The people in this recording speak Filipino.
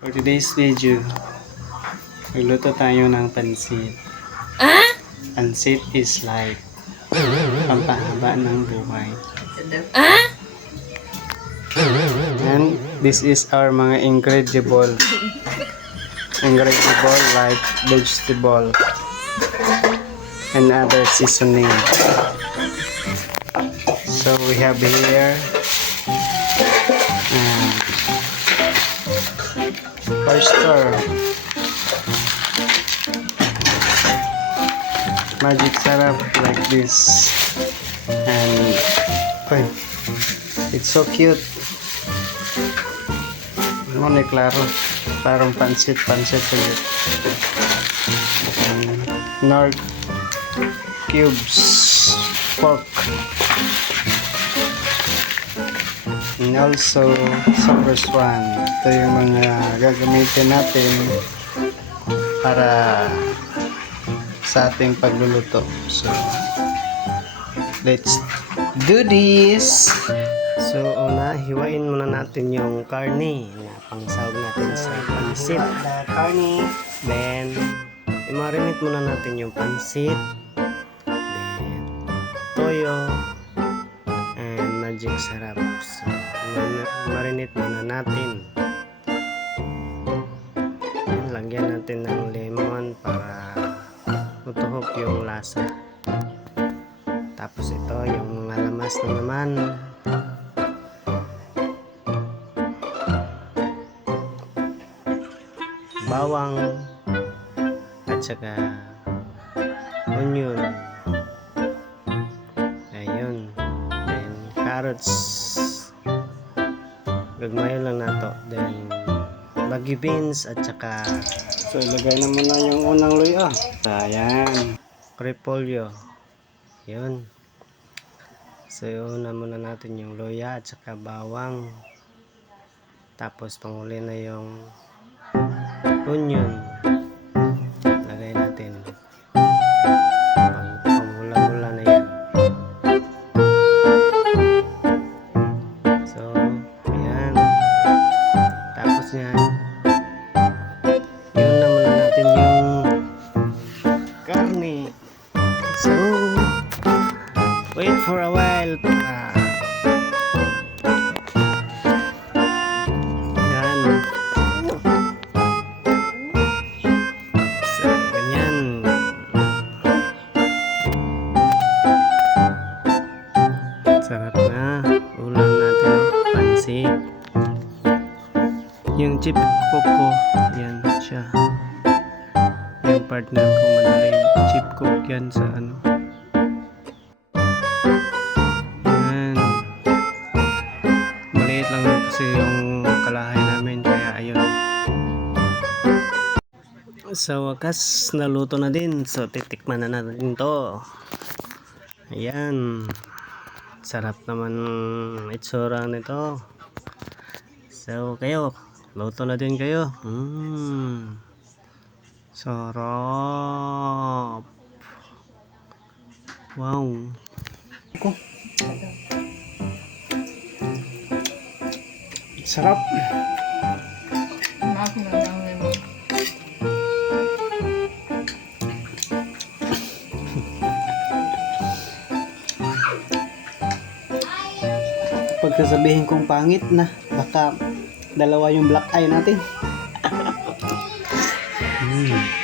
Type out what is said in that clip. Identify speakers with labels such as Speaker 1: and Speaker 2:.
Speaker 1: For today's video, magluto tayo ng pansit. Pansit is like pampahaba ng buhay. And this is our mga incredible incredible like vegetable and other seasoning. So we have here oyster, magic syrup like this, and oy, it's so cute. Ano na klaro, parang pansit, pansit ulit. Nor cubes, pork. And also, sa first one, ito yung mga gagamitin natin para sa ating pagluluto. So, let's do this! So, una, hiwain muna natin yung karne na pangsahog natin sa pansit. Karne. Then, i-marinate muna natin yung pansit. Then, toyo and magic sarap. So, natin. Yan, lagyan natin ng lemon para tutuhok yung lasa. Tapos ito, yung mga lamas na naman. Bawang at saka onion. Ayun. Then, carrots. Gagmayo lang nato. Then, baggy beans at saka So, ilagay na muna yung unang luya. Ayan. Repolyo. Yun. So, una muna natin yung luya at saka bawang. Tapos, panghuli na yung onion. Natin yung. So, wait for a while para yan. So, ganyan. Sarap na. Ulam natin. oh. Pansit. Yung chip ko, yan siya. Partner ko madali chip cook yan sa ano. Yan. Maliit lang kasi yung kalahay namin kaya ayun. Sa wakas, naluto na din. So, titikman na natin to. Ayan. Sarap naman itsura nito. So, kayo, luto na din kayo. Mmm. Sarap. Wow. Ko. Sarap. Pagkasabihin kong pangit na, baka dalawa yung black eye natin. Mm.